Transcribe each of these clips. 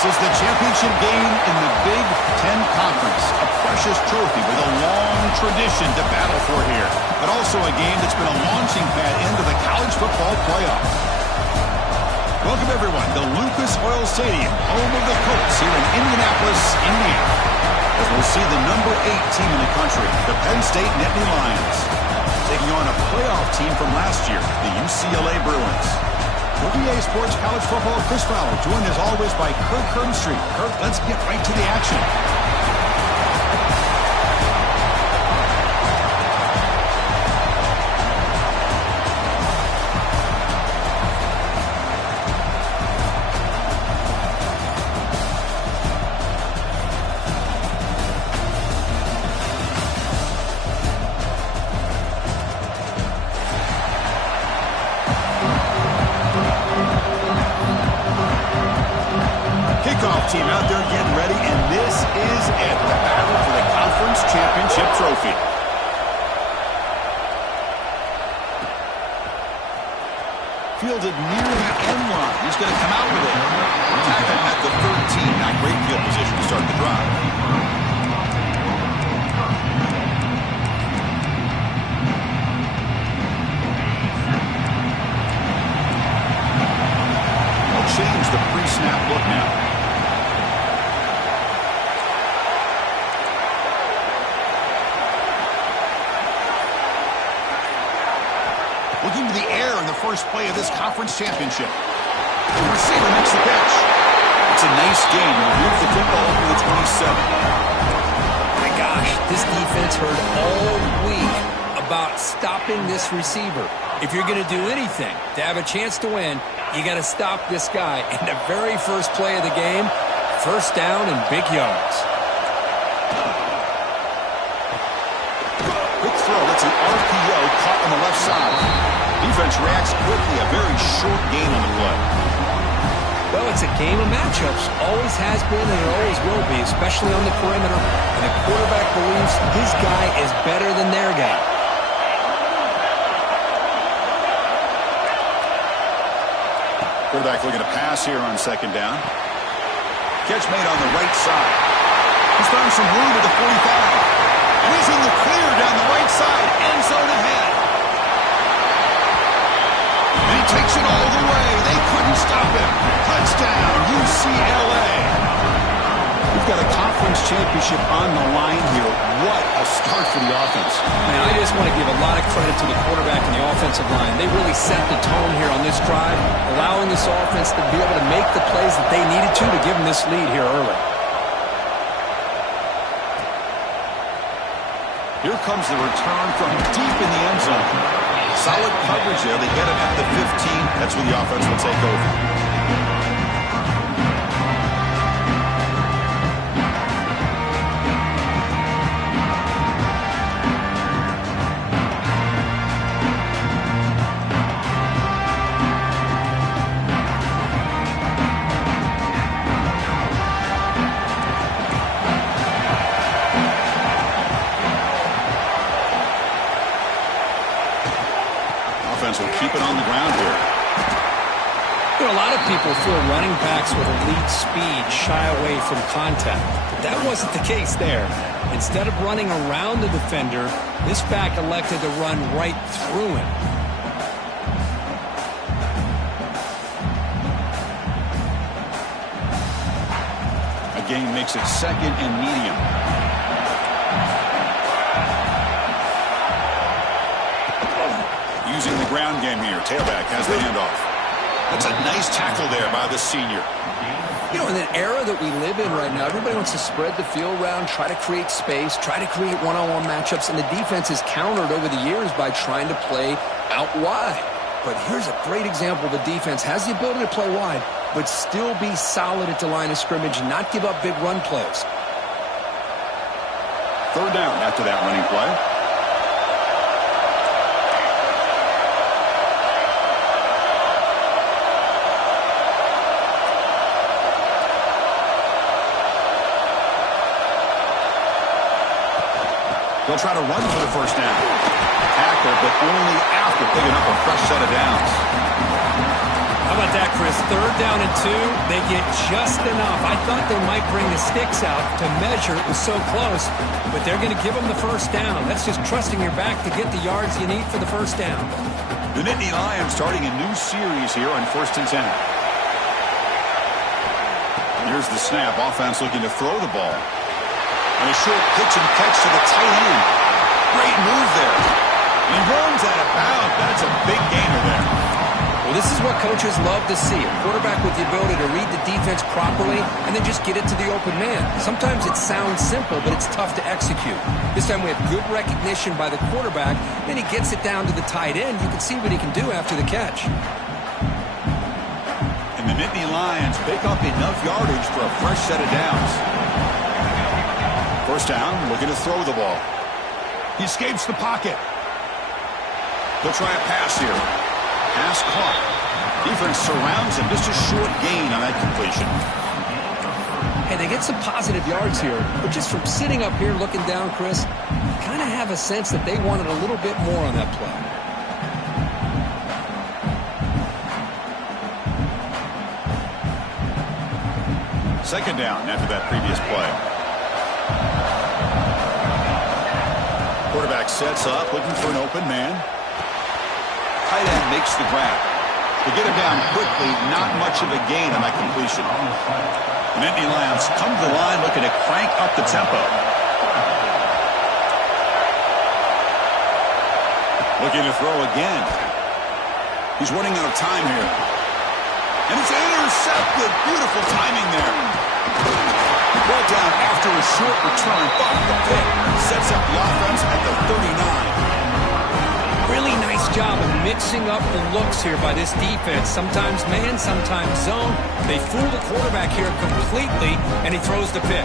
is the championship game in the Big Ten Conference. A precious trophy with a long tradition to battle for here. But also a game that's been a launching pad into the college football playoff. Welcome, everyone, to Lucas Oil Stadium, home of the Colts here in Indianapolis, Indiana. As we'll see the number 8 team in the country, the Penn State Nittany Lions, taking on a playoff team from last year, the UCLA Bruins. For BA Sports College Football, Chris Fowler, joined as always by Kirk Herbstreit. Kirk, let's get right to the action. Team out there getting ready, and this is it, the battle for the conference championship trophy. Fielded near the end line. He's going to come out with it. Tackled at the 13. Not great field position to start the drive. They'll change the pre-snap look now. Looking to the air in the first play of this conference championship. The receiver makes the catch. It's a nice game. He'll move the football over the 27. My gosh, this defense heard all week about stopping this receiver. If you're going to do anything to have a chance to win, you got to stop this guy. And the very first play of the game, first down and big yards. Quick throw. That's an RPO caught on the left side. Defense reacts quickly. A very short gain on the play. Well, it's a game of matchups. Always has been and it always will be, especially on the perimeter. And the quarterback believes his guy is better than their guy. Quarterback looking to pass here on second down. Catch made on the right side. He's found some room at the 45. And he's in the clear down the right side. End zone ahead. And he takes it all the way. They couldn't stop him. Touchdown, UCLA. We've got a conference championship on the line here. What a start for the offense. Man, I just want to give a lot of credit to the quarterback and the offensive line. They really set the tone here on this drive, allowing this offense to be able to make the plays that they needed to give them this lead here early. Here comes the return from deep in the end zone. Solid coverage there. They get it at the 15. That's where the offense will take over. Will keep it on the ground here. You know, a lot of people feel running backs with elite speed shy away from contact. But that wasn't the case there. Instead of running around the defender, this back elected to run right through him. Again, makes it second and medium. Using the ground game here. Tailback has the handoff. That's a nice tackle there by the senior. You know, in an era that we live in right now, everybody wants to spread the field around, try to create space, try to create one-on-one matchups, and the defense has countered over the years by trying to play out wide. But here's a great example. The defense has the ability to play wide, but still be solid at the line of scrimmage and not give up big run plays. Third down after that running play. They'll try to run for the first down. Tackle, but only after picking up a fresh set of downs. How about that, Chris? 3rd down and 2. They get just enough. I thought they might bring the sticks out to measure. It was so close, but they're going to give them the 1st down. That's just trusting your back to get the yards you need for the 1st down. The Nittany Lions starting a new series here on 1st and 10. Here's the snap. Offense looking to throw the ball. And a short pitch and catch to the tight end. Great move there. And he runs out of bounds. That's a big gainer there. Well, this is what coaches love to see. A quarterback with the ability to read the defense properly and then just get it to the open man. Sometimes it sounds simple, but it's tough to execute. This time we have good recognition by the quarterback. Then he gets it down to the tight end. You can see what he can do after the catch. And the Nittany Lions pick up enough yardage for a fresh set of downs. 1st down, looking to throw the ball. He escapes the pocket. They'll try a pass here. Pass caught. Defense surrounds him. Just a short gain on that completion. Hey, they get some positive yards here, but just from sitting up here looking down, Chris, you kind of have a sense that they wanted a little bit more on that play. Second down after that previous play. Quarterback sets up, looking for an open man. Tight end makes the grab. To get him down quickly, not much of a gain on that completion. The Nittany Lions come to the line looking to crank up the tempo. Looking to throw again. He's running out of time here. And it's intercepted. Beautiful timing there. Brought down after a short return, but the pick sets up the offense at the 39. Really nice job of mixing up the looks here by this defense. Sometimes man, sometimes zone. They fool the quarterback here completely, and he throws the pick.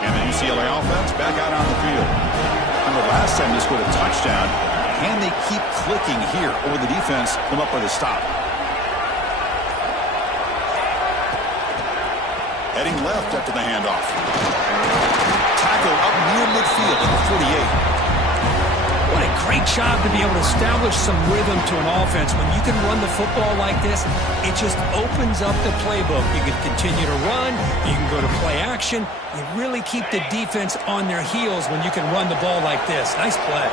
And the UCLA offense back out on the field. Remember last time they scored a touchdown. Can they keep clicking here, or the defense come up with a stop? Heading left after the handoff. Tackle up near midfield at the 48. What a great job to be able to establish some rhythm to an offense. When you can run the football like this, it just opens up the playbook. You can continue to run. You can go to play action. You really keep the defense on their heels when you can run the ball like this. Nice play.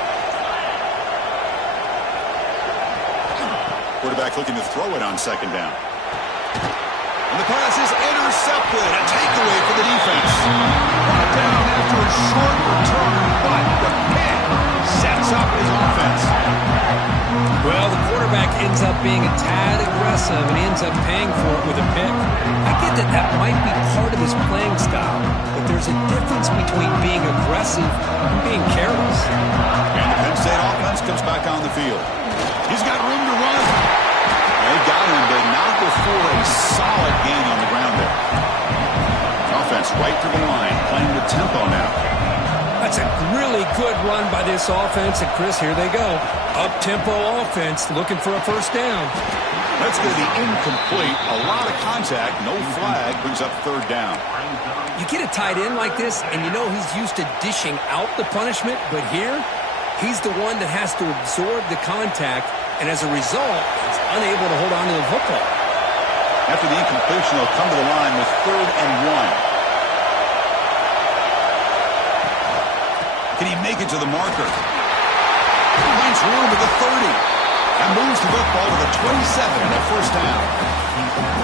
Quarterback looking to throw it on 2nd down. And the pass is intercepted. A takeaway for the defense. Brought down after a short return, but the pick sets up his offense. Well, the quarterback ends up being a tad aggressive, and he ends up paying for it with a pick. I get that that might be part of his playing style, but there's a difference between being aggressive and being careless. And the Penn State offense comes back on the field. He's got room to run. They got him, but not before a solid gain on the ground there. Offense right to the line, playing with tempo now. That's a really good run by this offense, and Chris, here they go. Up-tempo offense, looking for a 1st down. That's going to be incomplete. A lot of contact, no flag, brings up 3rd down. You get a tight end like this, and you know he's used to dishing out the punishment, but here, he's the one that has to absorb the contact, and as a result, he's unable to hold on to the football. After the incompletion, they'll come to the line with 3rd and 1. Can he make it to the marker? Finds room at the 30. And moves the football to the 27 and a 1st down.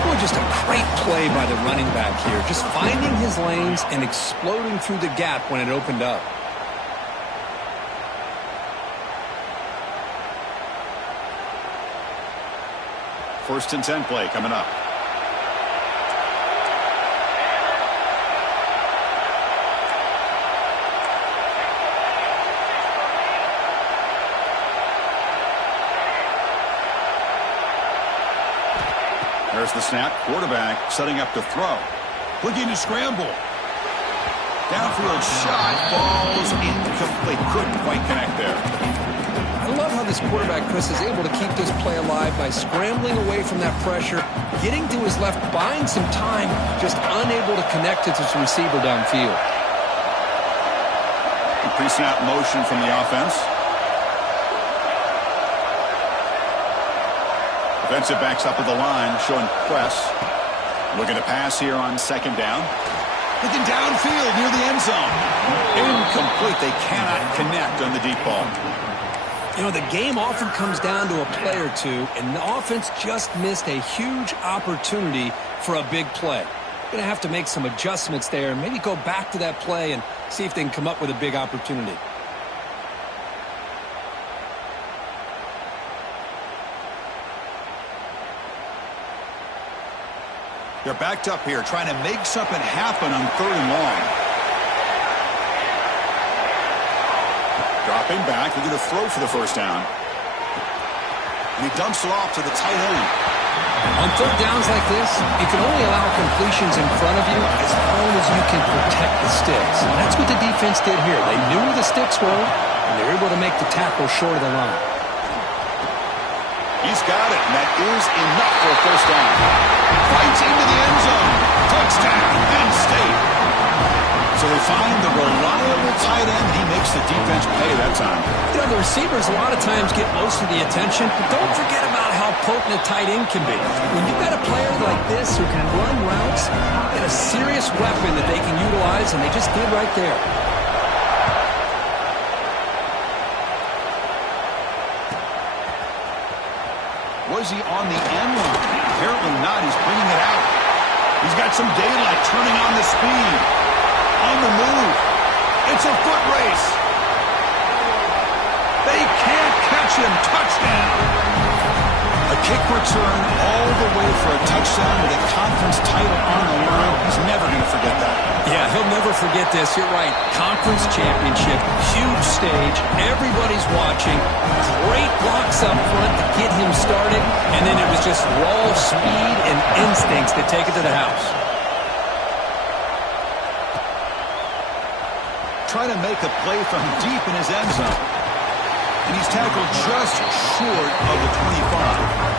Well, just a great play by the running back here. Just finding his lanes and exploding through the gap when it opened up. First and 10 play coming up. There's the snap. Quarterback setting up to throw. Looking to scramble. Downfield shot falls incomplete. Couldn't quite connect there. I love how this quarterback, Chris, is able to keep this play alive by scrambling away from that pressure, getting to his left, buying some time, just unable to connect to his receiver downfield. Pre-snap motion from the offense. Defensive backs up at the line, showing press. Looking to pass here on second down. Looking downfield near the end zone. Incomplete. They cannot connect on the deep ball. You know, the game often comes down to a play or two, and the offense just missed a huge opportunity for a big play. Going to have to make some adjustments there and maybe go back to that play and see if they can come up with a big opportunity. They're backed up here, trying to make something happen on 3rd and long. Dropping back, looking to throw for the first down. And he dumps it off to the tight end. On 3rd downs like this, you can only allow completions in front of you as long as you can protect the sticks. And that's what the defense did here. They knew where the sticks were, and they were able to make the tackle short of the line. He's got it, and that is enough for a first down. Fights into the end zone. Touchdown, Penn State. So they find the reliable tight end. He makes the defense pay that time. You know, the receivers a lot of times get most of the attention, but don't forget about how potent a tight end can be. When you've got a player like this who can run routes, get a serious weapon that they can utilize, and they just did right there. Was he on the end line? Apparently not. He's bringing it out. He's got some daylight, turning on the speed. On the move. It's a foot race. They can't catch him. Touchdown. A kick return all the way for a touchdown with a conference title on the line. He's never going to forget that. Yeah, he'll never forget this. You're right. Conference championship, huge stage. Everybody's watching. Great blocks up front to get him started. And then it was just raw speed and instincts to take it to the house. Trying to make a play from deep in his end zone. And he's tackled just short of the 25.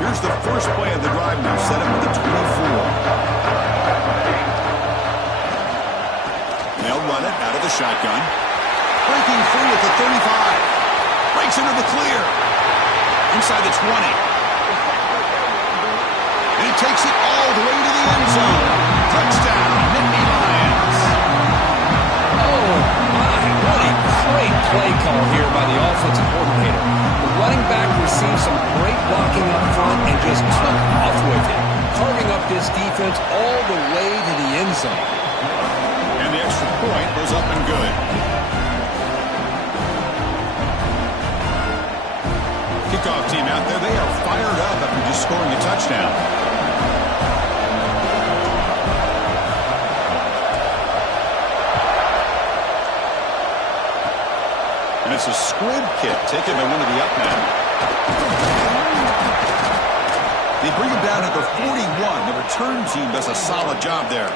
Here's the first play of the drive now, set up with the 24. They'll run it out of the shotgun. Breaking free at the 35. Breaks into the clear. Inside the 20. And he takes it all the way to the end zone. Touchdown, Nittany Lions. Oh, my. What a great play call here by the offensive coordinator. The running back received some great blocking up front and just took off with it, carving up this defense all the way to the end zone. And the extra point goes up and good. Kickoff team out there, they are fired up after just scoring a touchdown. And it's a squib kick taken by one of the up men. They bring him down at the 41. The return team does a solid job there.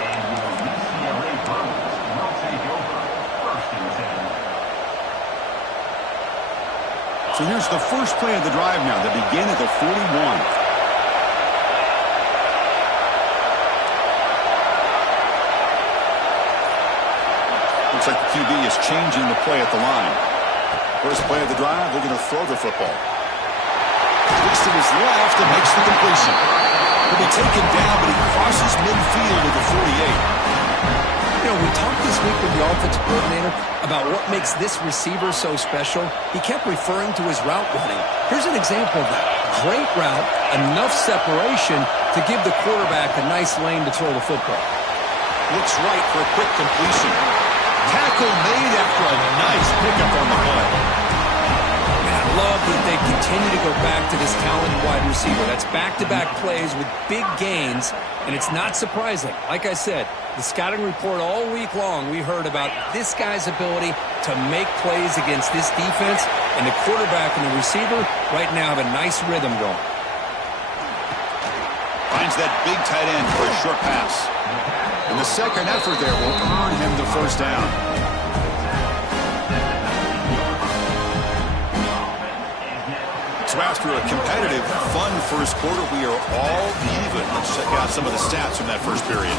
So here's the first play of the drive now. They begin at the 41. Looks like the QB is changing the play at the line. First play of the drive, they're going to throw the football. Looks to his left and makes the completion. He'll be taken down, but he crosses midfield at the 48. You know, we talked this week with the offensive coordinator about what makes this receiver so special. He kept referring to his route running. Here's an example of that. Great route, enough separation to give the quarterback a nice lane to throw the football. Looks right for a quick completion. Tackle made after a nice pickup on the play. I love that they continue to go back to this talented wide receiver. That's back-to-back plays with big gains, and it's not surprising. Like I said, the scouting report all week long, we heard about this guy's ability to make plays against this defense, and the quarterback and the receiver right now have a nice rhythm going. Finds that big tight end for a short pass. And the second effort there will earn him the first down. So After a competitive, fun first quarter, we are all even. Let's check out some of the stats from that first period.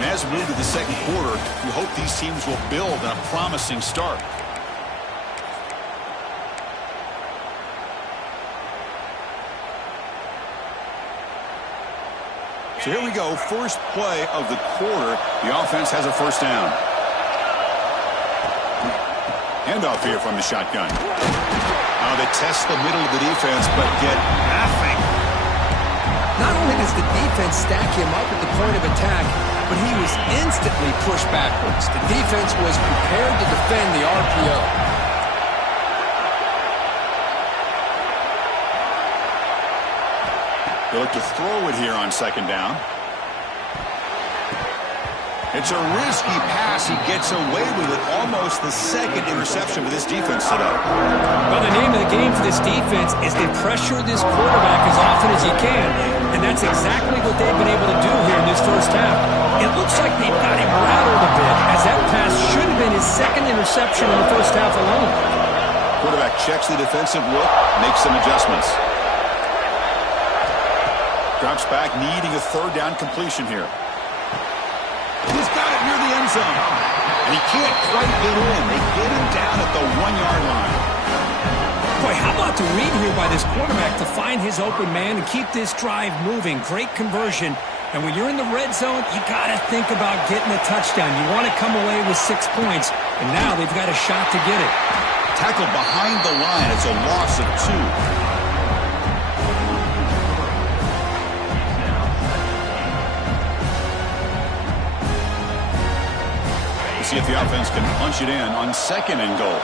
And as we move to the second quarter, we hope these teams will build on a promising start. So here we go, first play of the quarter. The offense has a first down. Handoff here from the shotgun. They test the middle of the defense, but get nothing. Not only does the defense stack him up at the point of attack, but he was instantly pushed backwards. The defense was prepared to defend the RPO. They look to throw it here on second down. It's a risky pass. He gets away with it. Almost the second interception for this defense today. Well, the name of the game for this defense is to pressure this quarterback as often as you can. And that's exactly what they've been able to do here in this first half. It looks like they've got him rattled a bit, as that pass should have been his second interception in the first half alone. Quarterback checks the defensive look, makes some adjustments. Drops back, needing a third down completion here. He's got it near the end zone. And he can't quite get in. They get him down at the 1-yard line. Boy, how about the read here by this quarterback to find his open man and keep this drive moving. Great conversion. And when you're in the red zone, you got to think about getting a touchdown. You want to come away with 6 points. And now they've got a shot to get it. Tackled behind the line. It's a loss of 2. See if the offense can punch it in on second and goal.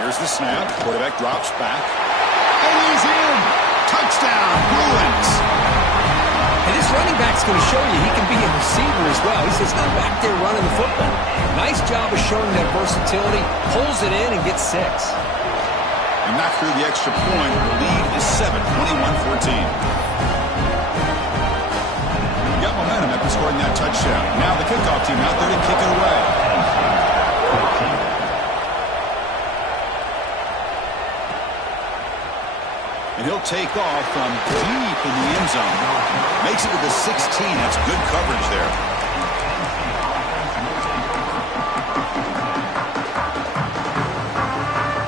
Here's the snap. Quarterback drops back. And he's in. Touchdown, Bruins. And this running back's going to show you he can be a receiver as well. He's just not back there running the football. Nice job of showing that versatility. Pulls it in and gets 6. And not through the extra point. The lead is 7, 21-14. Got momentum after scoring that touchdown. Now the kickoff team out there to kick it away. And he'll take off from deep in the end zone. Makes it to the 16. That's good coverage there.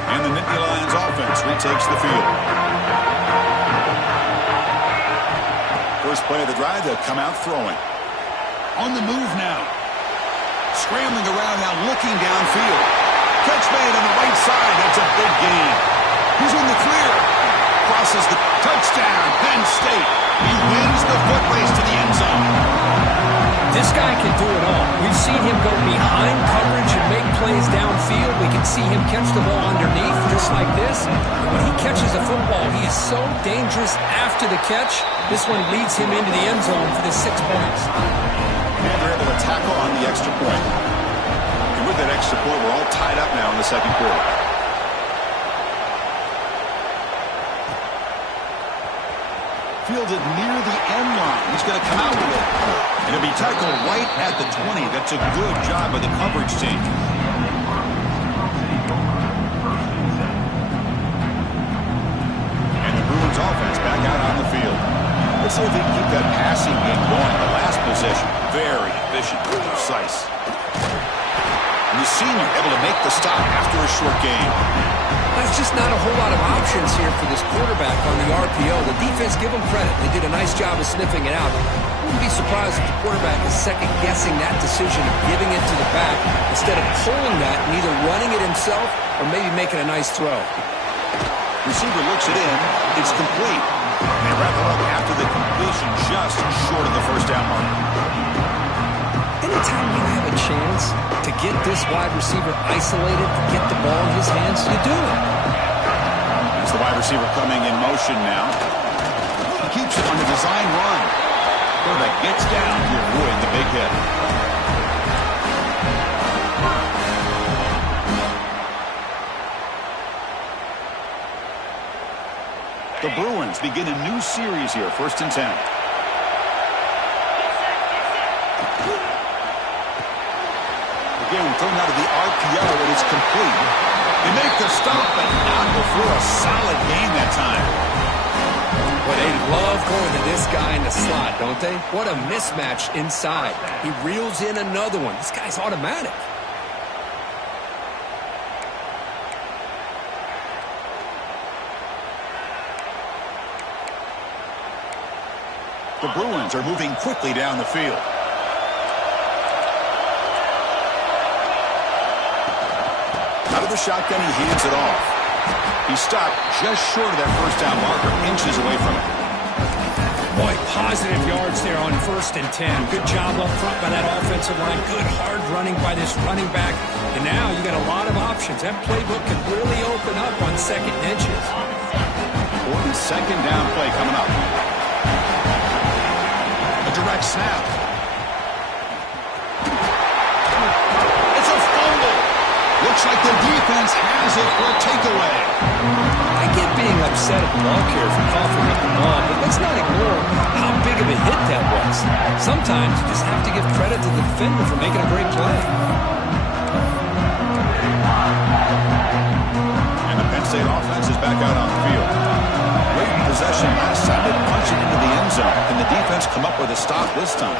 And the Nittany Lions offense retakes the field. First play of the drive, they'll come out throwing. On the move now. Scrambling around now, looking downfield. Catch made on the right side. That's a big gain. He's in the clear. Crosses the touchdown. Penn State. He wins the foot race to the end zone. This guy can do it all. We've seen him go behind coverage and make plays downfield. We can see him catch the ball underneath just like this. When he catches a football, he is so dangerous after the catch. This one leads him into the end zone for the 6 points. And they're able to tackle on the extra point. And with that extra point, we're all tied up now in the second quarter. Fielded near the end line. He's going to come out with it. And he'll be tackled right at the 20. That's a good job by the coverage team. And the Bruins offense back out on the field. Let's see if they can keep that passing game going. The last possession, very efficient and precise. And the senior able to make the stop after a short game. There's just not a whole lot of options here for this quarterback on the RPO. The defense, give them credit. They did a nice job of sniffing it out. Wouldn't be surprised if the quarterback is second-guessing that decision of giving it to the back instead of pulling that and either running it himself or maybe making a nice throw. Receiver looks it in. It's complete. And they wrap it up after the completion just short of the first down mark. Anytime you have a chance to get this wide receiver isolated, to get the ball in his hands, you do it. As the wide receiver coming in motion now. Keeps it on the design run. Quarterback gets down to avoid the big hit. The Bruins begin a new series here, 1st and 10. here and thrown out of the RPO, and it's complete. They make the stop, but not before a solid gain that time. Well, they love going to this guy in the slot, don't they? What a mismatch inside. He reels in another one. This guy's automatic. The Bruins are moving quickly down the field. Out of the shotgun, he hands it off. He stopped just short of that first down marker, inches away from it. Boy, positive yards there on 1st and 10. Good job up front by that offensive line. Good hard running by this running back. And now you got a lot of options. That playbook could really open up on 2nd and inches. 2nd down play coming up. A direct snap. It's a fumble. Looks like the defense has it for a takeaway. I get being upset at the ball carrier for coughing up the ball, but let's not ignore how big of a hit that was. Sometimes you just have to give credit to the defender for making a great play. And the Penn State offense is back out on the field. Great possession last time. They punch it into the end zone. Can the defense come up with a stop this time?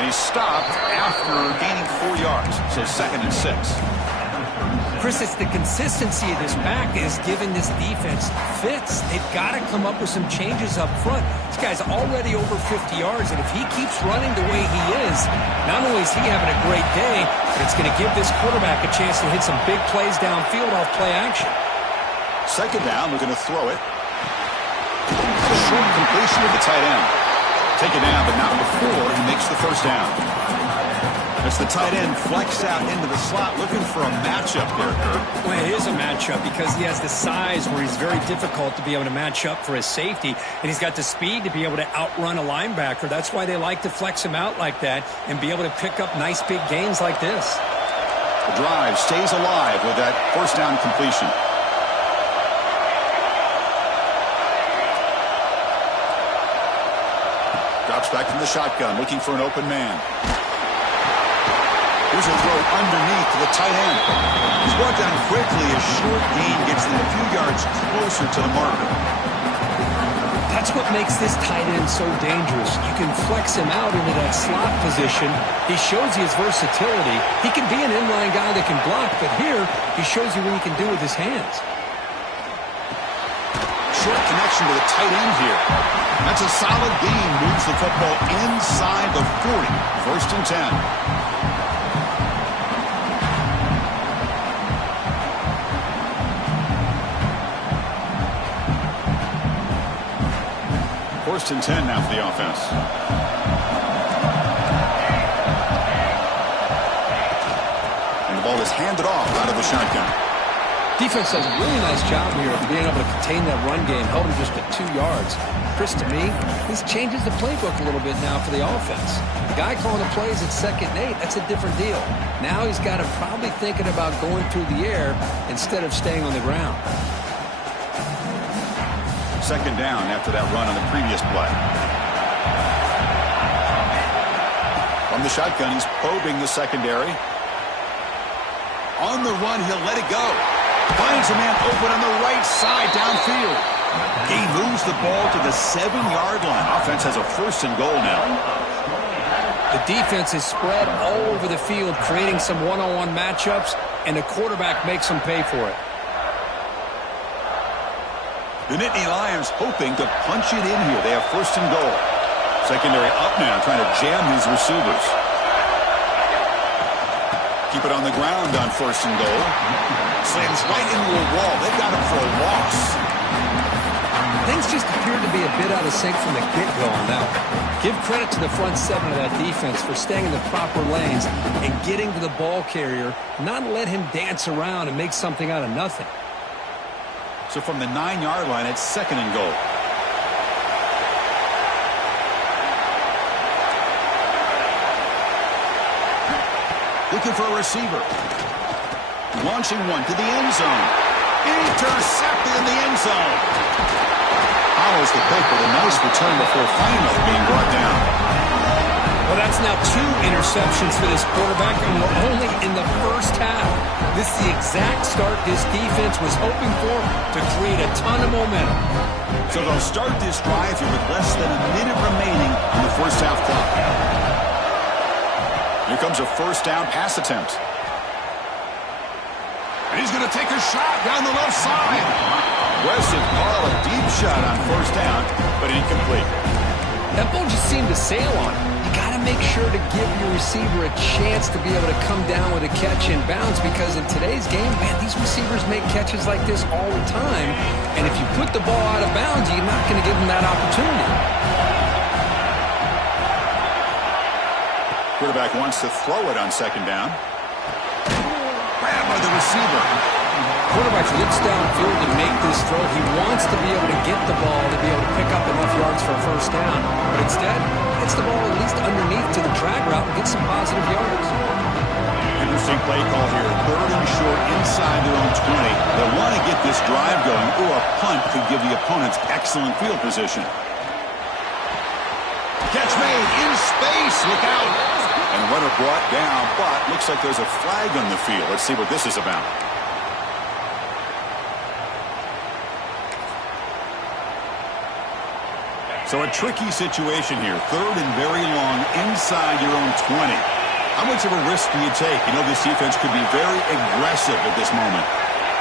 And he stopped after gaining 4 yards, so 2nd and 6. Chris, it's the consistency of this back is giving this defense fits. They've got to come up with some changes up front. This guy's already over 50 yards, and if he keeps running the way he is, not only is he having a great day, but it's going to give this quarterback a chance to hit some big plays downfield off play action. 2nd down, we're going to throw it. A short completion to the tight end. Take it down, but not before he makes the 1st down. As the tight end flexed out into the slot, looking for a matchup there, Kirk. Well, it is a matchup because he has the size where he's very difficult to be able to match up for his safety, and he's got the speed to be able to outrun a linebacker. That's why they like to flex him out like that and be able to pick up nice big gains like this. The drive stays alive with that 1st down completion. Drops back from the shotgun, looking for an open man. Here's a throw underneath to the tight end. He's brought down quickly. A short gain gets them a few yards closer to the marker. That's what makes this tight end so dangerous. You can flex him out into that slot position. He shows you his versatility. He can be an inline guy that can block, but here he shows you what he can do with his hands. Short connection to the tight end here. That's a solid gain. Moves the football inside the 40. 1st and 10. 1st and 10 now for the offense. And the ball is handed off out of the shotgun. Defense does a really nice job here of being able to contain that run game, held him just at 2 yards. Chris, to me, this changes the playbook a little bit now for the offense. The guy calling the plays at 2nd and 8, that's a different deal. Now he's got him probably thinking about going through the air instead of staying on the ground. 2nd down after that run on the previous play. From the shotgun, he's probing the secondary. On the run, he'll let it go. Finds a man open on the right side downfield. He moves the ball to the 7-yard line. Offense has a 1st and goal now. The defense is spread all over the field, creating some one-on-one matchups, and the quarterback makes them pay for it. The Nittany Lions hoping to punch it in here. They have 1st and goal. Secondary up now, trying to jam these receivers. Keep it on the ground on 1st and goal. Slams right into a wall. They've got him for a loss. Things just appeared to be a bit out of sync from the get-go on that one. Give credit to the front 7 of that defense for staying in the proper lanes and getting to the ball carrier, not let him dance around and make something out of nothing. So from the 9-yard line, it's 2nd and goal. Looking for a receiver. Launching one to the end zone. Intercepted in the end zone. Follows the pick with a nice return before finally being brought down. What that's now 2 interceptions for this quarterback, and we're only in the first half. This is the exact start this defense was hoping for to create a ton of momentum. So they'll start this drive here with less than a minute remaining on the first half clock. Here comes a first down pass attempt. And he's going to take a shot down the left side. Aggressive call, a deep shot on first down, but incomplete. That ball just seemed to sail on him. You got to make sure to give your receiver a chance to be able to come down with a catch and bounce, because in today's game, man, these receivers make catches like this all the time. And if you put the ball out of bounds, you're not going to give them that opportunity. Quarterback wants to throw it on second down. Grabbed by the receiver. Quarterback looks downfield to make this throw. He wants to be able to get the ball to be able to pick up enough yards for a first down. But instead, he gets the ball at least underneath to the drag route and gets some positive yards. Interesting play call here. 3rd and short inside their own 20. They want to get this drive going. Ooh, a punt could give the opponents excellent field position. Catch made in space. Look out. And runner brought down, but looks like there's a flag on the field. Let's see what this is about. So a tricky situation here. 3rd and very long inside your own 20. How much of a risk do you take? You know, this defense could be very aggressive at this moment.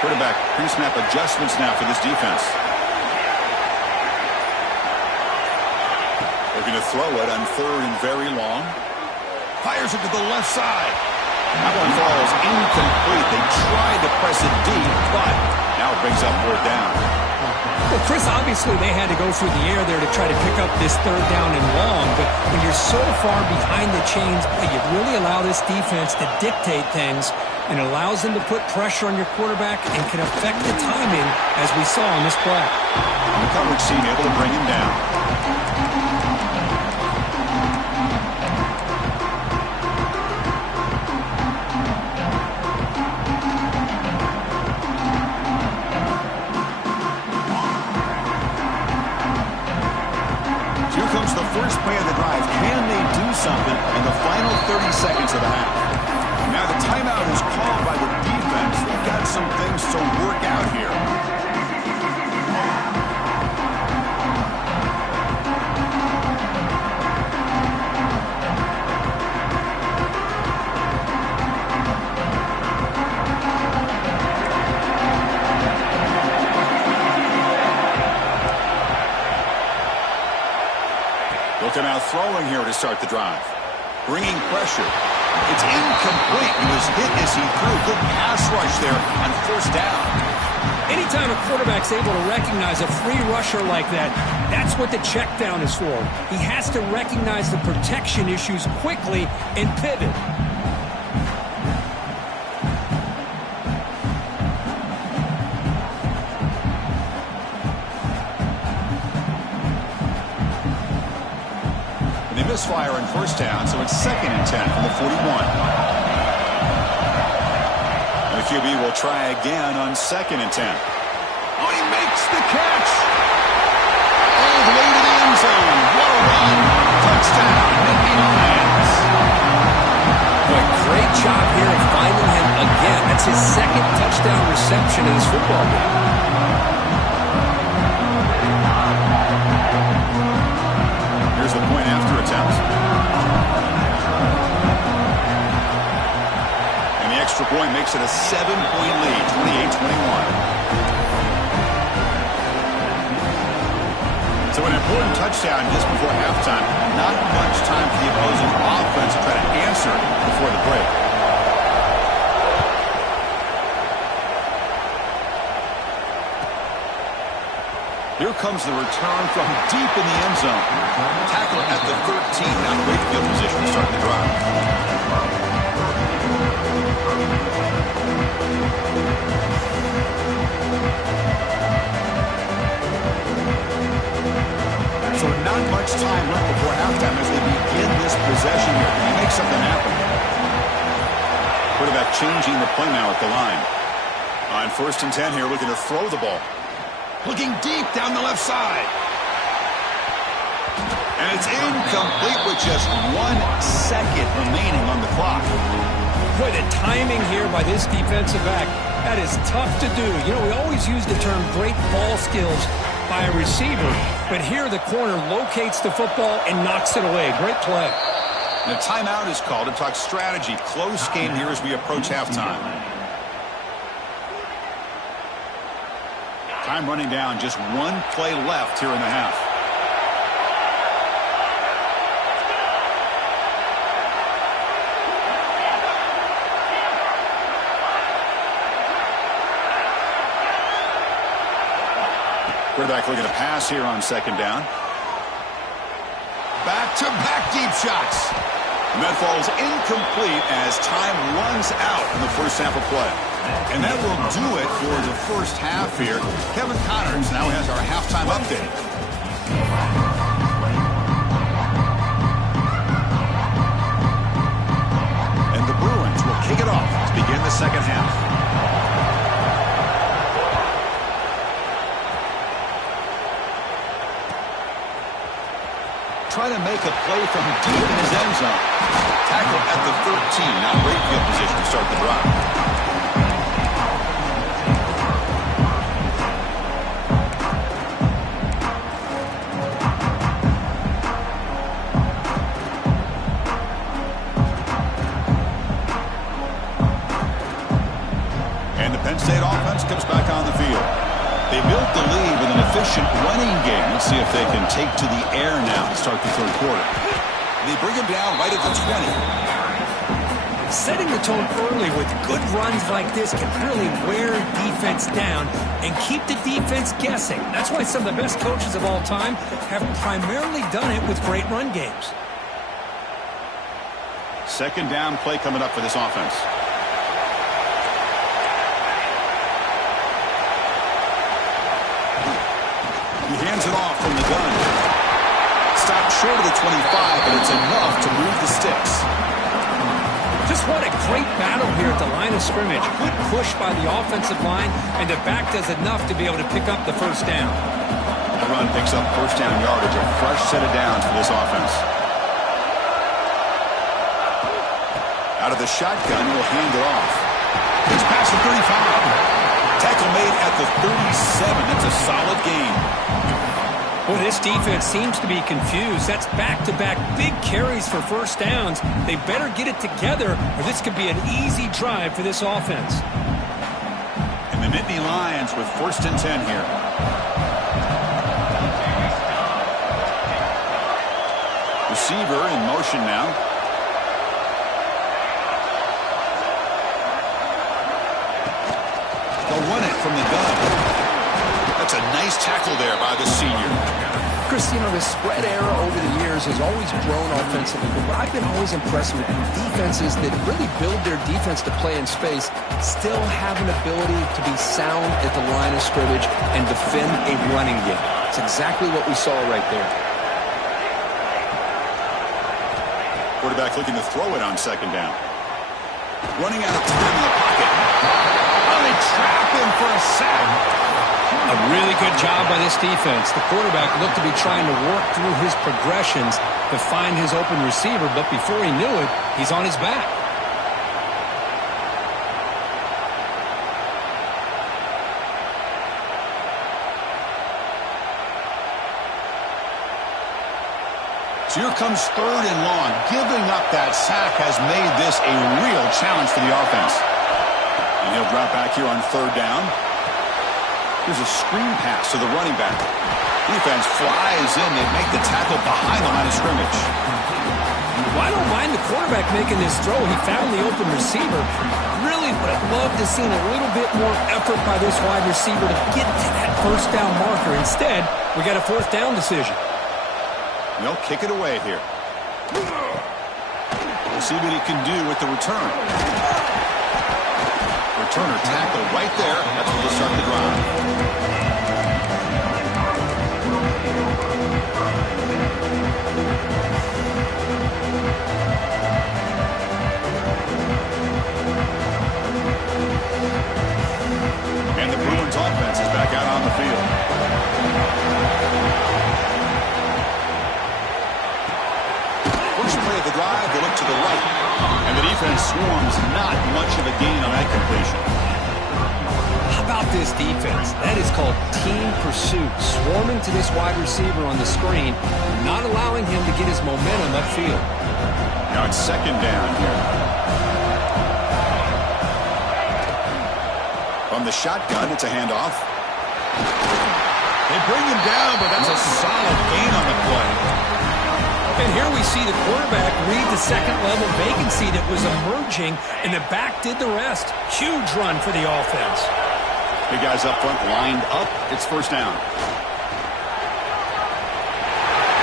Quarterback pre-snap adjustments now for this defense. Looking to throw it on 3rd and very long. Fires it to the left side. That one falls incomplete. They tried to press it deep, but now it brings up 4th down. Well, Chris, obviously they had to go through the air there to try to pick up this 3rd down and long, but when you're so far behind the chains, you really allow this defense to dictate things, and it allows them to put pressure on your quarterback and can affect the timing, as we saw on this play. And the coverage team able to bring him down. First play of the drive. Can they do something in the final 30 seconds of the half? Now the timeout is called by the defense. They've got some things to work out here. Looking out throwing here to start the drive. Bringing pressure. It's incomplete. He was hit as he threw. Good pass rush there on first down. Anytime a quarterback's able to recognize a free rusher like that, that's what the check down is for. He has to recognize the protection issues quickly and pivot. Misfire in first down, so it's 2nd and 10 from the 41. And the QB will try again on 2nd and 10. Oh, he makes the catch! All the way to the end zone. What a run! Touchdown, Nittany Lions. Boy, great job here of finding him again. That's his 2nd touchdown reception in this football game. Here's the point after attempt. And the extra point makes it a 7-point lead, 28-21. So an important touchdown just before halftime. Not much time for the opposing offense to try to answer before the break. Here comes the return from deep in the end zone. Tackle at the 13. Now great field position to start the drive. So not much time left before halftime as they begin this possession here. Can you make something happen? Quarterback changing the play now at the line. On 1st and 10 here, looking to throw the ball. Looking deep down the left side. And it's incomplete with just 1 second remaining on the clock. Boy, the timing here by this defensive back, that is tough to do. You know, we always use the term great ball skills by a receiver, but here the corner locates the football and knocks it away. Great play. And a timeout is called to talk strategy. Close game here as we approach halftime. Time running down, just 1 play left here in the half. Quarterback looking to pass here on 2nd down. Back-to-back deep shots. And that falls incomplete as time runs out in the first half of play. And that will do it for the first half here. Kevin Connors now has our halftime update. And the Bruins will kick it off to begin the second half. Trying to make a play from deep in his end zone. Tackle at the 13. Now great field position to start the drive. And the Penn State offense comes back on the field. They built the lead with an efficient running game. Let's see if they can take to the air now to start the third quarter. They bring him down right at the 20. Setting the tone early with good runs like this can really wear defense down and keep the defense guessing. That's why some of the best coaches of all time have primarily done it with great run games. 2nd down play coming up for this offense. He hands it off from the gun. Stopped short of the 25, but it's enough to move the sticks. Just what a great battle here at the line of scrimmage. Good push by the offensive line, and the back does enough to be able to pick up the first down. The run picks up first down yardage, a fresh set of downs for this offense. Out of the shotgun, he'll hand it off. It's past the 35. Tackle made at the 37. That's a solid gain. Well, this defense seems to be confused. That's back-to-back big carries for first downs. They better get it together, or this could be an easy drive for this offense. And the Nittany Lions with 1st and 10 here. Receiver in motion now. They'll run it from the gun. That's a nice tackle there by the senior. Chris, you know, the spread era over the years has always grown offensively, but what I've been always impressed with defenses that really build their defense to play in space still have an ability to be sound at the line of scrimmage and defend a running game. It's exactly what we saw right there. Quarterback looking to throw it on 2nd down. Running out of time in the pocket. Oh, they trap him for a sack. A really good job by this defense. The quarterback looked to be trying to work through his progressions to find his open receiver, but before he knew it, he's on his back. So here comes 3rd and long. Giving up that sack has made this a real challenge for the offense. And he'll drop back here on 3rd down. Here's a screen pass to the running back. Defense flies in. They make the tackle behind the line of scrimmage. Well, I don't mind the quarterback making this throw. He found the open receiver. Really would have loved to see a little bit more effort by this wide receiver to get to that first down marker. Instead, we got a 4th down decision. They'll kick it away here. We'll see what he can do with the return. Returner tackle right there. That's where they'll start the drive. And the Bruins offense is back out on the field. play of the drive, they look to the right. And the defense swarms not much of a gain on that completion. How about this defense? That is called team pursuit. Swarming to this wide receiver on the screen, not allowing him to get his momentum upfield. Now it's second down here. From the shotgun, it's a handoff. They bring him down, but that's a solid gain on the play. And here we see the quarterback read the second-level vacancy that was emerging, and the back did the rest. Huge run for the offense. The guys up front lined up. It's first down.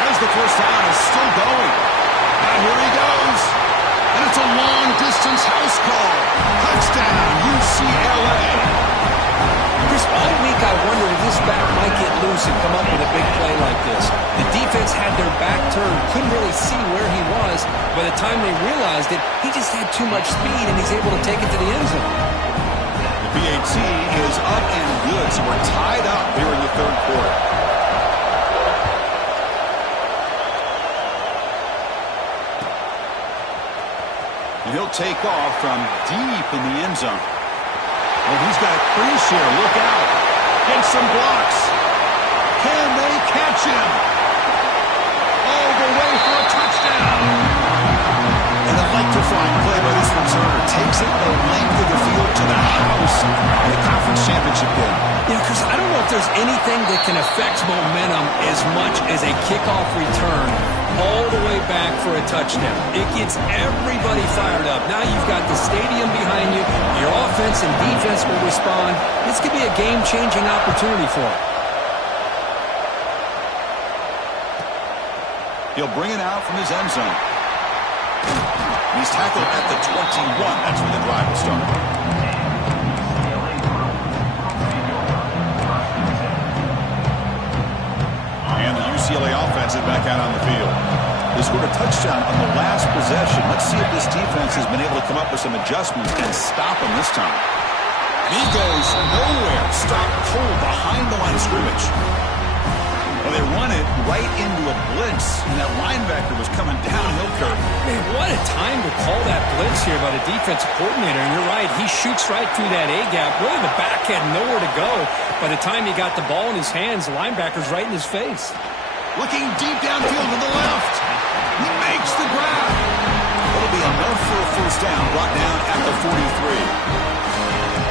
As the first down is still going. Now here he goes. And it's a long-distance house call. Touchdown, UCLA. Chris, all week I wondered if this back might get loose and come up with a big play like this. The defense had their back turned, couldn't really see where he was. By the time they realized it, he just had too much speed, and he's able to take it to the end zone. The PAT is up and good, so we're tied up here in the third quarter. And he'll take off from deep in the end zone. Oh, he's got a crease here. Look out. Gets some blocks. Can they catch him? All the way for a touchdown. An electrifying play by this returner. Takes it the length of the field to the house in the conference championship game. Yeah, Chris, I don't know if there's anything that can affect momentum as much as a kickoff return all the way back for a touchdown. It gets everybody fired up. Now you've got the stadium behind you. Your offense and defense will respond. This could be a game-changing opportunity for him. He'll bring it out from his end zone. He's tackled at the 21. That's where the drive will start. And the UCLA offense is back out on the field. They scored a touchdown on the last possession. Let's see if this defense has been able to come up with some adjustments and stop him this time. And he goes nowhere. Stopped cold behind the line of scrimmage. Well, they run it right into a blitz, and that linebacker was coming downhill, Kirk. Man, what a time to call that blitz here by the defensive coordinator. And you're right, he shoots right through that A-gap. Really, the back had nowhere to go. By the time he got the ball in his hands, the linebacker's right in his face. Looking deep downfield to the left. He makes the grab. It'll be enough for a first down, brought down at the 43.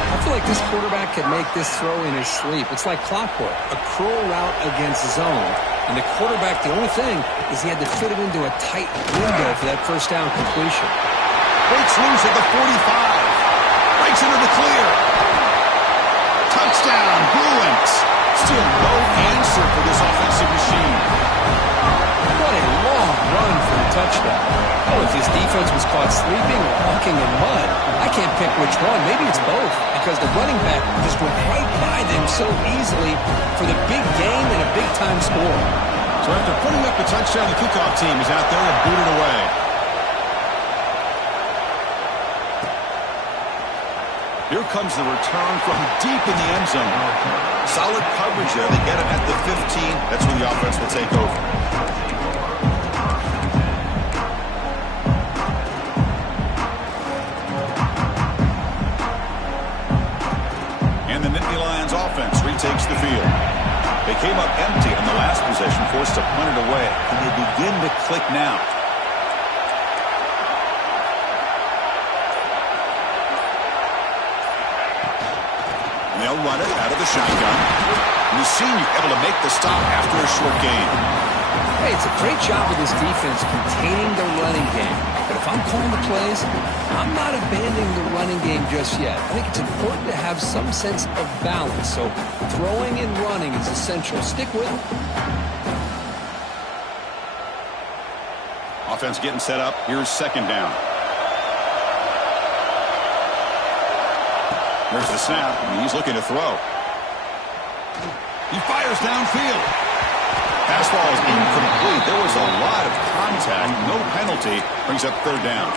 I feel like this quarterback could make this throw in his sleep. It's like clockwork, a curl route against zone. And the quarterback, the only thing is he had to fit it into a tight window for that first down completion. Breaks loose at the 45. Breaks into the clear. Touchdown, Bruins. Still no answer for this offensive machine. What a long run for a touchdown. Oh, if his defense was caught sleeping or walking in mud, I can't pick which one. Maybe it's both, because the running back just went right by them so easily for the big game and a big-time score. So after putting up the touchdown, the kickoff team is out there and booted away. Here comes the return from deep in the end zone. Solid coverage there. They get it at the 15. That's when the offense will take over. And the Nittany Lions offense retakes the field. They came up empty on the last possession, forced to punt it away. And they begin to click now. They'll run it out of the shotgun. And the senior able to make the stop after a short gain. Hey, it's a great job of this defense containing the running game. But if I'm calling the plays, I'm not abandoning the running game just yet. I think it's important to have some sense of balance. So throwing and running is essential. Stick with it. Offense getting set up. Here's second down. There's the snap, and he's looking to throw. He fires downfield. Pass ball is incomplete. There was a lot of contact. No penalty. Brings up third down.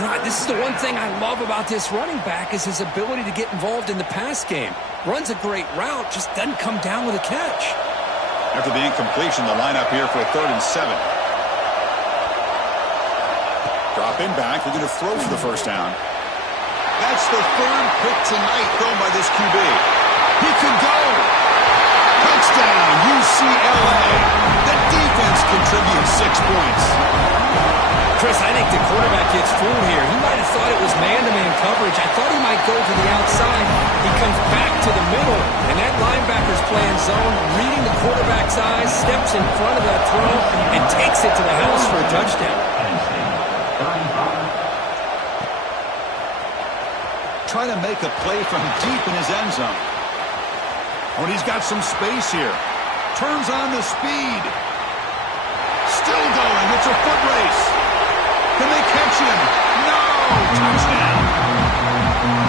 Right, this is the one thing I love about this running back is his ability to get involved in the pass game. Runs a great route, just doesn't come down with a catch. After the incompletion, the lineup here for a 3rd and 7. drop in back. They're going to throw for the first down. That's the third pick tonight thrown by this QB. He could go. Touchdown, UCLA. The defense contributes 6 points. Chris, I think the quarterback gets fooled here. He might have thought it was man-to-man coverage. I thought he might go to the outside. He comes back to the middle, and that linebacker's playing zone, reading the quarterback's eyes, steps in front of that throw, and takes it to the house for a touchdown. Trying to make a play from deep in his end zone. Oh, and he's got some space here. Turns on the speed. Still going. It's a foot race. Can they catch him? No! Touchdown.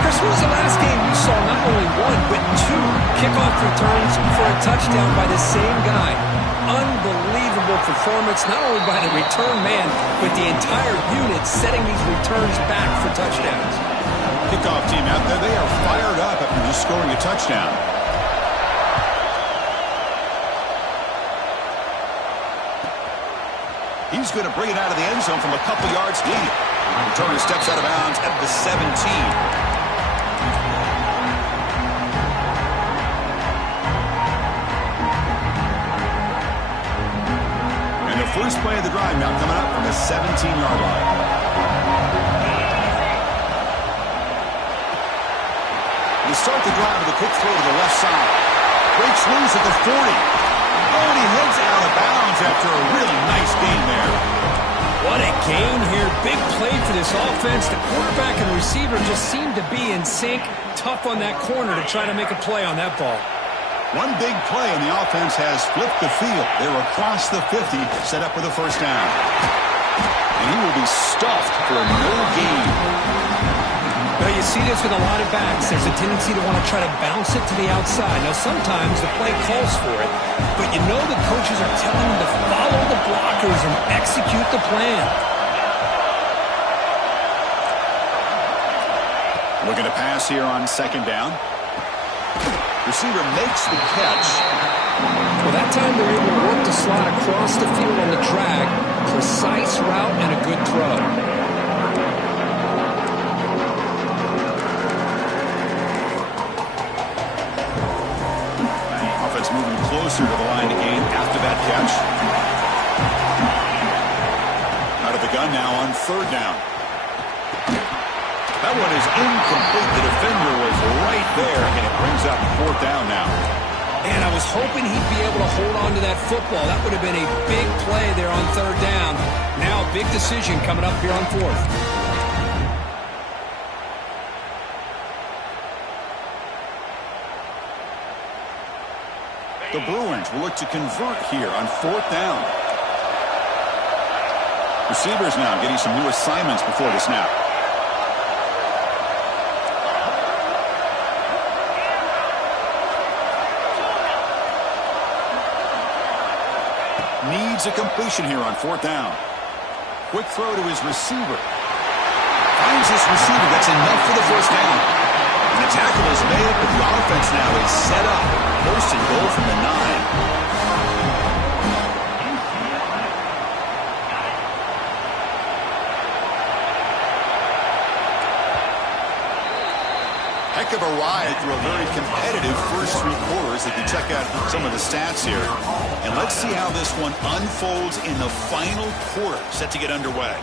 Chris, when was the last game you saw not only one, but 2 kickoff returns for a touchdown by the same guy? Unbelievable performance, not only by the return man, but the entire unit setting these returns back for touchdowns. Kickoff team out there, they are fired up after just scoring a touchdown. He's going to bring it out of the end zone from a couple yards deep. Returner steps out of bounds at the 17. And the first play of the drive now coming up from the 17-yard line. To start the drive with a quick throw to the left side. Breaks loose at the 40. Oh, and he heads out of bounds after a really nice gain there. What a gain here. Big play for this offense. The quarterback and receiver just seem to be in sync. Tough on that corner to try to make a play on that ball. One big play, and the offense has flipped the field. They're across the 50, set up with a first down. And he will be stuffed for a no gain. Well, you see this with a lot of backs. There's a tendency to want to try to bounce it to the outside. Now, sometimes the play calls for it, but you know the coaches are telling them to follow the blockers and execute the plan. Looking to pass here on second down. Receiver makes the catch. Well, that time they're able to work the slot across the field on the drag. Precise route and a good throw. Moving closer to the line to gain after that catch. Out of the gun now on third down. That one is incomplete. The defender was right there, and it brings up fourth down now. And I was hoping he'd be able to hold on to that football. That would have been a big play there on third down. Now a big decision coming up here on fourth. The Bruins will look to convert here on fourth down. Receivers now getting some new assignments before the snap. Needs a completion here on fourth down. Quick throw to his receiver. Finds his receiver. That's enough for the first down. And the tackle is made, but the offense now is set up. First and goal from the 9. Heck of a ride through a very competitive first 3 quarters if you check out some of the stats here. And let's see how this one unfolds in the final quarter, set to get underway.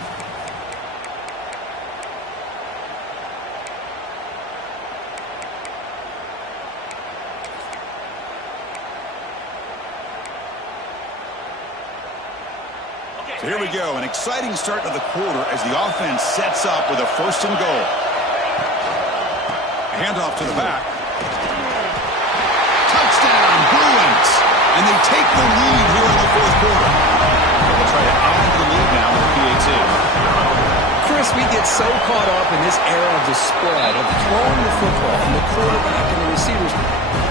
So here we go, an exciting start to the quarter as the offense sets up with a first and goal. Handoff to the back. Touchdown, Bruins! And they take the lead here in the fourth quarter. They'll try to add to the lead now with a PAT. Chris, we get so caught up in this era of the spread, of throwing the football from the quarterback and the receivers.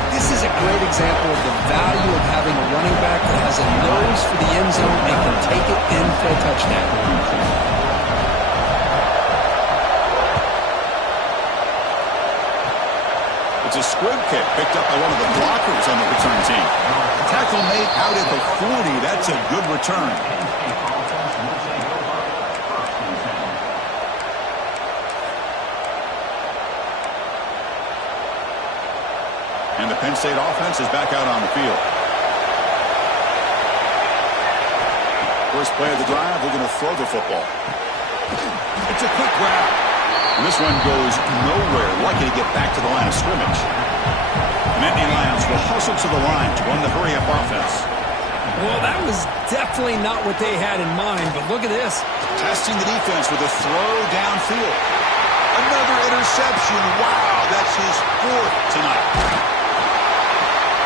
This is a great example of the value of having a running back that has a nose for the end zone and can take it in for a touchdown. It's a squib kick picked up by one of the blockers on the return team. Tackle made out at the 40. That's a good return. Penn State offense is back out on the field. First play of the drive, they're going to throw the football. It's a quick grab. And this one goes nowhere. Lucky to get back to the line of scrimmage. Nittany Lions will hustle to the line to run the hurry-up offense. Well, that was definitely not what they had in mind, but look at this. Testing the defense with a throw downfield. Another interception. Wow, that's his fourth tonight.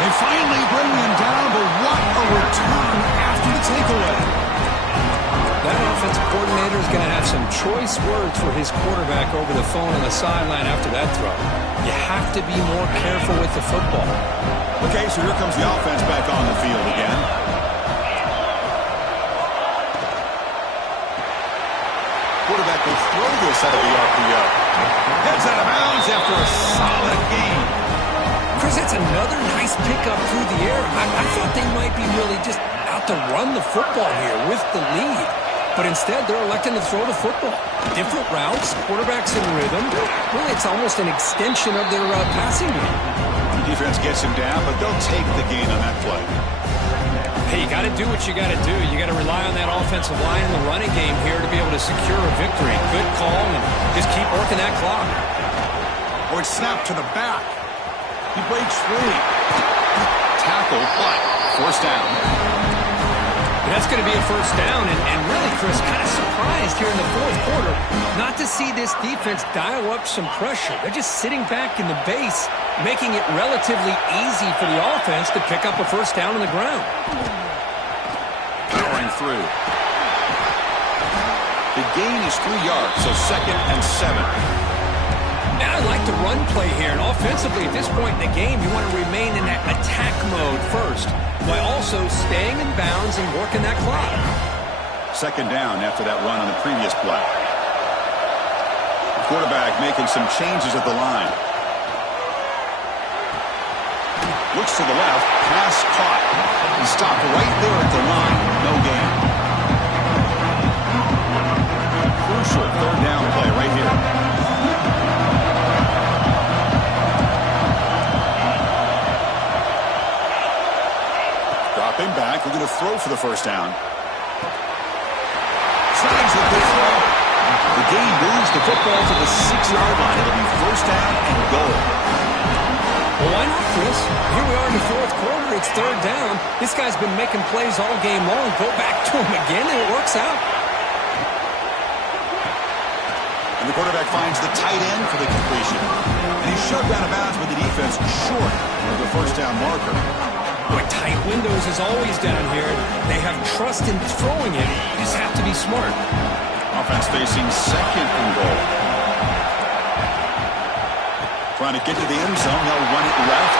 They finally bring him down, but what a return after the takeaway. That offensive coordinator is going to have some choice words for his quarterback over the phone on the sideline after that throw. You have to be more careful with the football. Okay, so here comes the offense back on the field again. Quarterback will throw this out of the RPO. Heads out of bounds after a solid game. Chris, that's another nice pickup through the air. I thought they might be really just out to run the football here with the lead. But instead, they're electing to throw the football. Different routes, quarterbacks in rhythm. Really, it's almost an extension of their passing game. The defense gets him down, but they'll take the gain on that play. Hey, you got to do what you got to do. You got to rely on that offensive line in the running game here to be able to secure a victory. Good call, and just keep working that clock. Or it's snapped to the back. He breaks free. Tackle, but first down. That's going to be a first down, and really, Chris, kind of surprised here in the fourth quarter not to see this defense dial up some pressure. They're just sitting back in the base, making it relatively easy for the offense to pick up a first down on the ground. Powering through. The gain is 3 yards, so 2nd and 7. Now I like the run play here, and offensively at this point in the game, you want to remain in that attack mode first, while also staying in bounds and working that clock. 2nd down after that run on the previous play. The quarterback making some changes at the line. Looks to the left, pass caught. He stopped right there at the line, no gain. Crucial 3rd down play right here. Dropping back, we're going to throw for the first down. Tries the good throw. The gain moves the football to the 6-yard line. It'll be first down and goal. Well, why not, Chris? Here we are in the fourth quarter. It's 3rd down. This guy's been making plays all game long. Go back to him again, and it works out. And the quarterback finds the tight end for the completion. And he's shoved out of bounds with the defense short of the first down marker. Boy, tight windows is always down here. They have trust in throwing it. You just have to be smart. Offense facing 2nd and goal. Trying to get to the end zone. They'll run it left.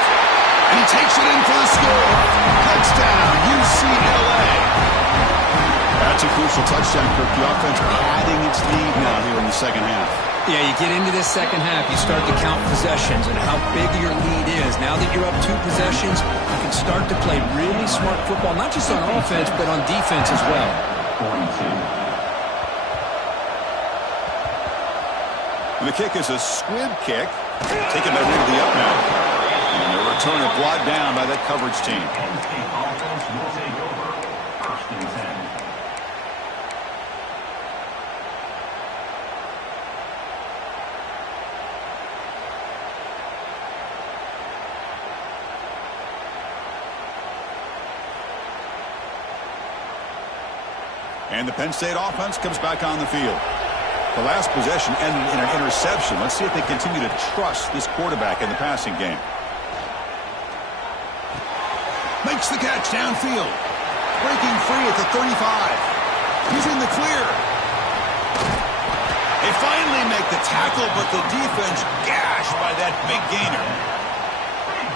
And he takes it in for the score. Touchdown, UCLA. That's a crucial touchdown, Kirk. The offense padding its lead now here in the second half. Yeah, you get into this second half, you start to count possessions and how big your lead is. Now that you're up 2 possessions, you can start to play really smart football, not just on offense, but on defense as well. And the kick is a squib kick, taken by rid of the up now. And the return is brought down by that coverage team. And the Penn State offense comes back on the field. The last possession ended in an interception. Let's see if they continue to trust this quarterback in the passing game. Makes the catch downfield. Breaking free at the 35. He's in the clear. They finally make the tackle, but the defense gashed by that big gainer.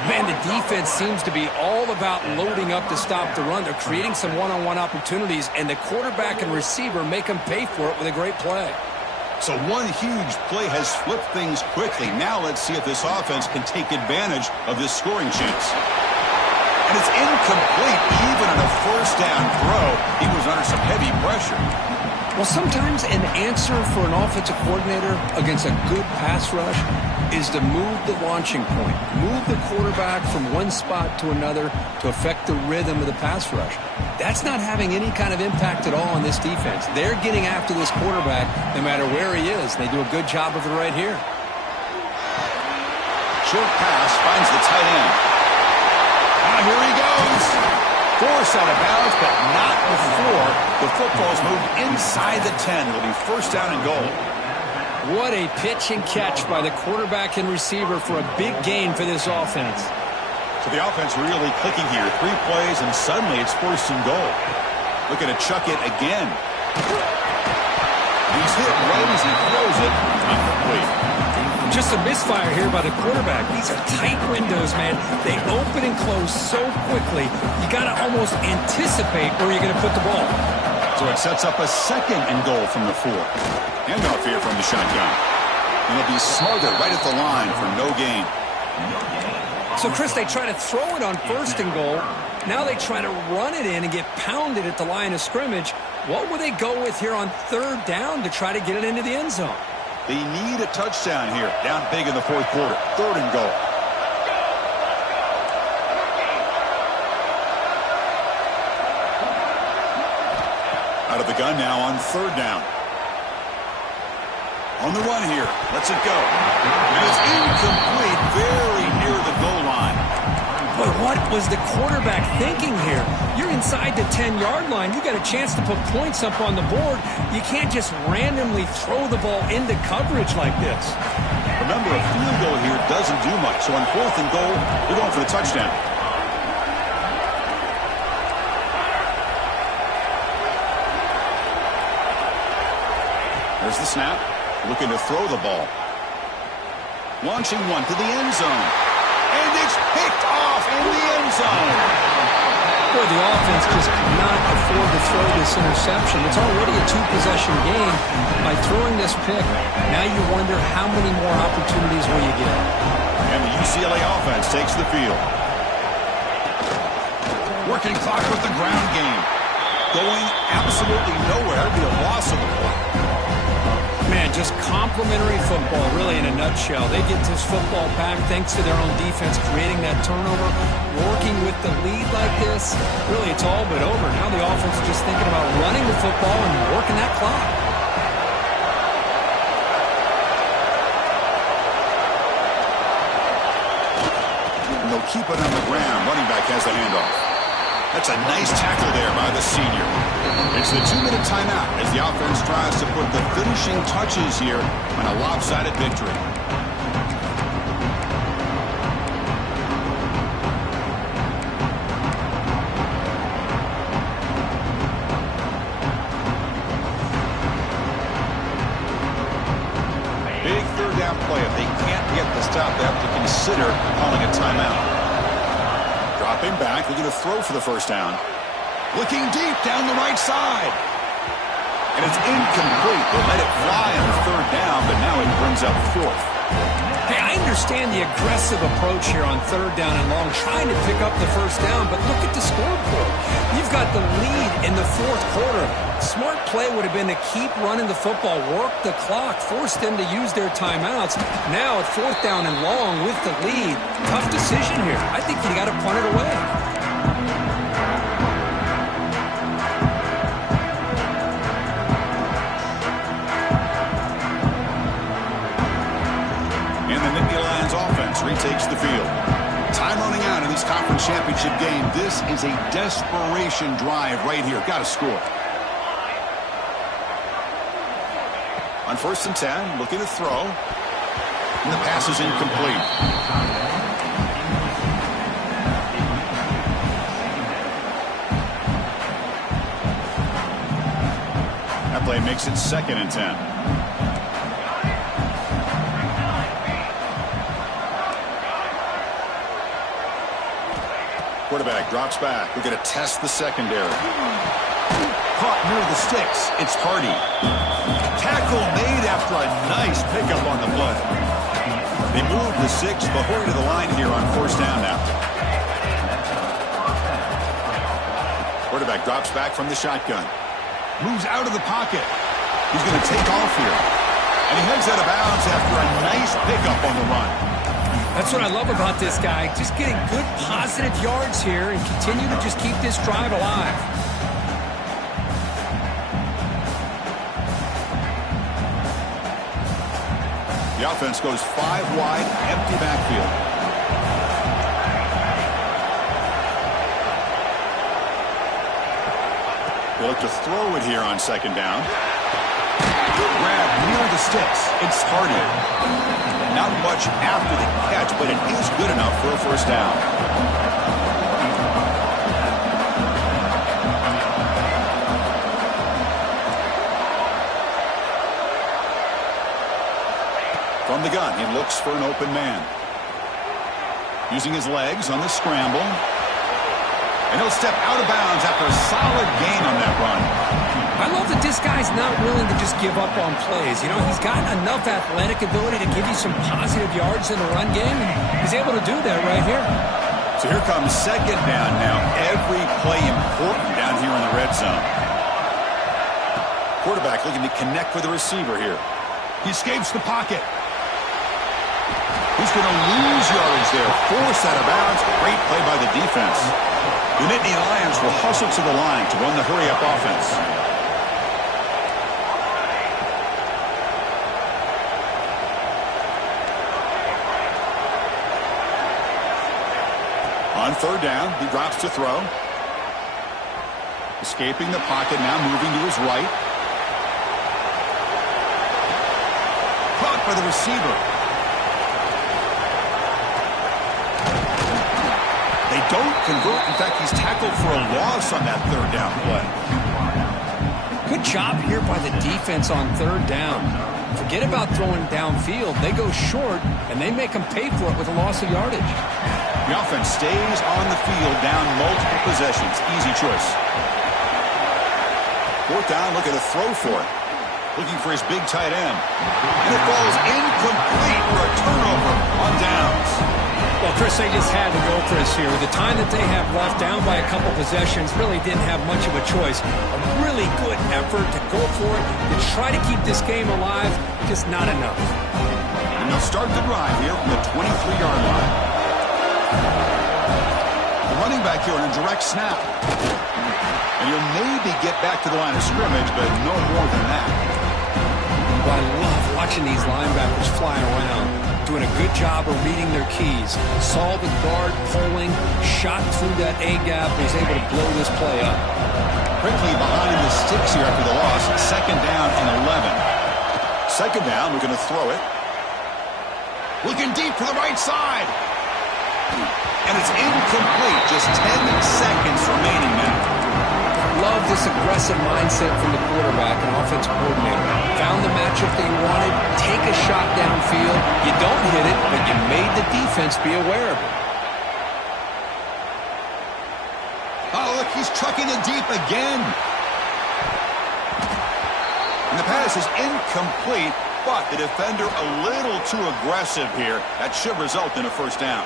Man, the defense seems to be all about loading up to stop the run. They're creating some one-on-one opportunities, and the quarterback and receiver make them pay for it with a great play. So one huge play has flipped things quickly. Now let's see if this offense can take advantage of this scoring chance. And it's incomplete even on a first down throw. He was under some heavy pressure. Well, sometimes an answer for an offensive coordinator against a good pass rush is to move the launching point, move the quarterback from one spot to another to affect the rhythm of the pass rush. That's not having any kind of impact at all on this defense. They're getting after this quarterback no matter where he is. They do a good job of it right here. Short pass finds the tight end. Now here he goes. Forced out of bounds, but not before the football's moved inside the 10. It'll be first down and goal. What a pitch and catch by the quarterback and receiver for a big gain for this offense. So the offense really clicking here. 3 plays, and suddenly it's first and goal. Looking to chuck it again. He's hit right as he throws it. Incomplete. Just a misfire here by the quarterback. These are tight windows, man. They open and close so quickly. You got to almost anticipate where you're going to put the ball. So it sets up a second and goal from the 4. Handoff here from the shotgun. And it'll be smothered right at the line for no gain. So, Chris, they try to throw it on first and goal. Now they try to run it in and get pounded at the line of scrimmage. What will they go with here on third down to try to get it into the end zone? They need a touchdown here. Down big in the 4th quarter. Third and goal. Out of the gun now on third down. On the run here. Lets it go. And it's incomplete. Very near the goal line. But what was the quarterback thinking here? You're inside the 10-yard line. You got a chance to put points up on the board. You can't just randomly throw the ball into coverage like this. Remember, a field goal here doesn't do much. So on 4th and goal, they're going for the touchdown. There's the snap. Looking to throw the ball. Launching one to the end zone. And it's picked off in the end zone. Boy, the offense just cannot afford to throw this interception. It's already a 2-possession game. By throwing this pick, now you wonder how many more opportunities will you get. And the UCLA offense takes the field. Working clock with the ground game. Going absolutely nowhere. It'll be a loss of the ball. Man, just complimentary football, really, in a nutshell. They get this football back thanks to their own defense, creating that turnover, working with the lead like this. Really, it's all but over. Now the offense is just thinking about running the football and working that clock. And they'll keep it on the ground. Running back has the handoff. That's a nice tackle there by the senior. It's the 2-minute timeout as the offense tries to put the finishing touches here on a lopsided victory. Big third down play. If they can't get the stop, they have to consider calling a timeout. Dropping back, looking to throw for the first down. Looking deep down the right side. And it's incomplete. They let it fly on the third down, but now it brings up 4th. Hey, I understand the aggressive approach here on third down and long, trying to pick up the first down, but look at the scoreboard. You've got the lead in the 4th quarter. Smart play would have been to keep running the football, work the clock, force them to use their timeouts. Now at 4th down and long with the lead. Tough decision here. I think you got to punt it away. Retakes the field. Time running out in this conference championship game. This is a desperation drive right here. Got to score. On 1st and 10, looking to throw. And the pass is incomplete. That play makes it 2nd and 10. Quarterback drops back. We're going to test the secondary. Caught near the sticks. It's Hardy. Tackle made after a nice pickup on the play. They move the 6 before to the line here on 1st down now. Quarterback drops back from the shotgun. Moves out of the pocket. He's going to take off here. And he heads out of bounds after a nice pickup on the run. That's what I love about this guy. Just getting good positive yards here and continue to just keep this drive alive. The offense goes 5 wide, empty backfield. They'll look to throw it here on second down. Good grab near the sticks. It's Hardy. Not much after the catch, but it is good enough for a first down. From the gun, he looks for an open man. Using his legs on the scramble. And he'll step out of bounds after a solid gain on that run. I love that this guy's not willing to just give up on plays. You know, he's got enough athletic ability to give you some positive yards in the run game, and he's able to do that right here. So here comes second down now. Every play important down here in the red zone. Quarterback looking to connect with the receiver here. He escapes the pocket. He's going to lose yardage there. Forced out of bounds. Great play by the defense. The Nittany Lions will hustle to the line to run the hurry-up offense. On third down, he drops to throw. Escaping the pocket, now moving to his right. Caught by the receiver. They don't convert. In fact, he's tackled for a loss on that third down play. Good job here by the defense on third down. Forget about throwing downfield. They go short, and they make them pay for it with a loss of yardage. The offense stays on the field down multiple possessions. Easy choice. Fourth down, looking to throw for it. Looking for his big tight end. And it falls incomplete for a turnover on downs. Well, Chris, they just had to go, Chris, here. With the time that they have left, down by a couple possessions, really didn't have much of a choice. A really good effort to go for it, to try to keep this game alive, just not enough. And they'll start the drive here from the 23-yard line. The running back here on a direct snap. And he'll maybe get back to the line of scrimmage, but no more than that. Well, I love watching these linebackers fly around. Doing a good job of reading their keys. Saw the guard pulling, shot through that A-gap, and was able to blow this play up. Quickly behind the sticks here after the loss. Second down and 11. Second down, we're going to throw it. Looking deep for the right side. And it's incomplete. Just 10 seconds remaining now. Love this aggressive mindset from the quarterback and offensive coordinator. Found the matchup they wanted, take a shot downfield. You don't hit it, but you made the defense be aware of it. Oh, look, he's trucking it deep again. And the pass is incomplete, but the defender a little too aggressive here. That should result in a first down.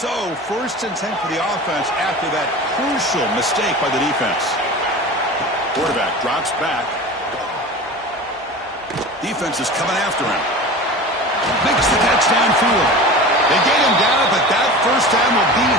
So, first and 10 for the offense after that crucial mistake by the defense. Quarterback drops back. Defense is coming after him. Makes the catch downfield. They get him down, but that first down will be